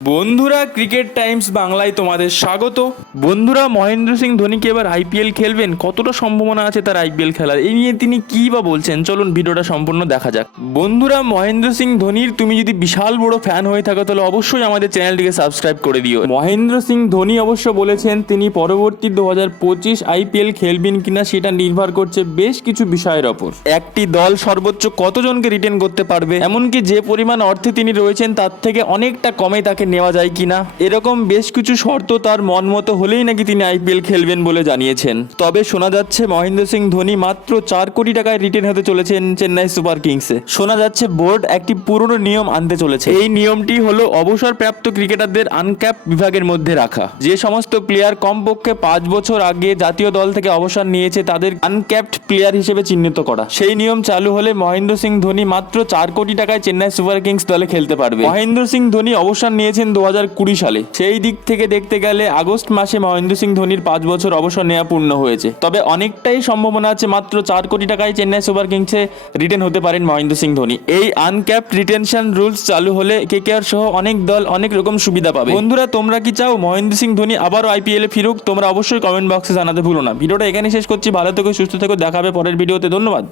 বন্ধুরা, cricket Times বাংলায় তোমাদের স্বাগত। বন্ধুরা, মহেন্দ্র সিং ধোনি কি এবার আইপিএল খেলবেন? কতটা সম্ভাবনা আছে তার আইপিএল খেলার? এই নিয়ে তিনি কি বা বলছেন, চলুন ভিডিওটা সম্পূর্ণ দেখা যাক। বন্ধুরা, মহেন্দ্র সিং ধোনির তুমি যদি বিশাল বড় ফ্যান হয়ে থাকো তাহলে অবশ্যই আমাদের চ্যানেলটিকে সাবস্ক্রাইব করে দিও। মহেন্দ্র সিং ধোনি অবশ্য বলেছেন তিনি পরবর্তী 2025 আইপিএল খেলবেন কিনা সেটা নির্ভর করছে বেশ কিছু বিষয়ের ওপর। একটি দল সর্বোচ্চ কতজনকে রিটেন করতে পারবে, এমনকি যে পরিমাণ অর্থে তিনি রয়েছেন তার থেকে অনেকটা কমে তাকে নেওয়া যায় কিনা, এরকম বেশ কিছু শর্ত তার মন মতো হলেই নাকি তিনি আইপিএল খেলবেন বলে জানিয়েছেন। তবে শোনা যাচ্ছে মহেন্দ্র সিং ধোনি মাত্র 4 কোটি টাকায় রিটেন হতে চলেছেন চেন্নাই সুপার কিংসে। শোনা যাচ্ছে বোর্ড একটি পুরনো নিয়ম আনতে চলেছে। এই নিয়মটি হলো অবসরপ্রাপ্ত ক্রিকেটারদের আনক্যাপ বিভাগের মধ্যে রাখা। যে সমস্ত প্লেয়ার কমপক্ষে 5 বছর আগে জাতীয় দল থেকে অবসর নিয়েছে তাদের আনক্যাপড প্লেয়ার হিসেবে চিহ্নিত করা। সেই নিয়ম চালু হলে মহেন্দ্র সিং ধোনি মাত্র 4 কোটি টাকায় চেন্নাই সুপার কিংস দলে খেলতে পারবে। মহেন্দ্র সিং ধোনি অবসর নিয়েছেন 2020 সালে। সেই দিক থেকে দেখতে গেলে আগস্ট মাসে মহেন্দ্র সিং ধোনির 5 বছর অবসর নেওয়া পূর্ণ হয়েছে। তবে অনেকটাই সম্ভাবনা আছে মাত্র 4 কোটি টাকায় চেন্নাই সুপার কিংসে রিটেন হতে পারেন মহেন্দ্র সিং ধোনি। এই আনক্যাপড রিটেনশন রুলস চালু হলে কেকেআর সহ অনেক দল অনেক রকম সুবিধা পাবে। বন্ধুরা, তোমরা কি চাও মহেন্দ্র সিং ধোনি আবারও আইপিএল এ ফিরুক? তোমরা অবশ্যই কমেন্ট বক্সে জানাতে ভুলো না। ভিডিওটা এখানে শেষ করছি। ভালো থেকো, সুস্থ থেকো, দেখা হবে পরের ভিডিওতে। ধন্যবাদ।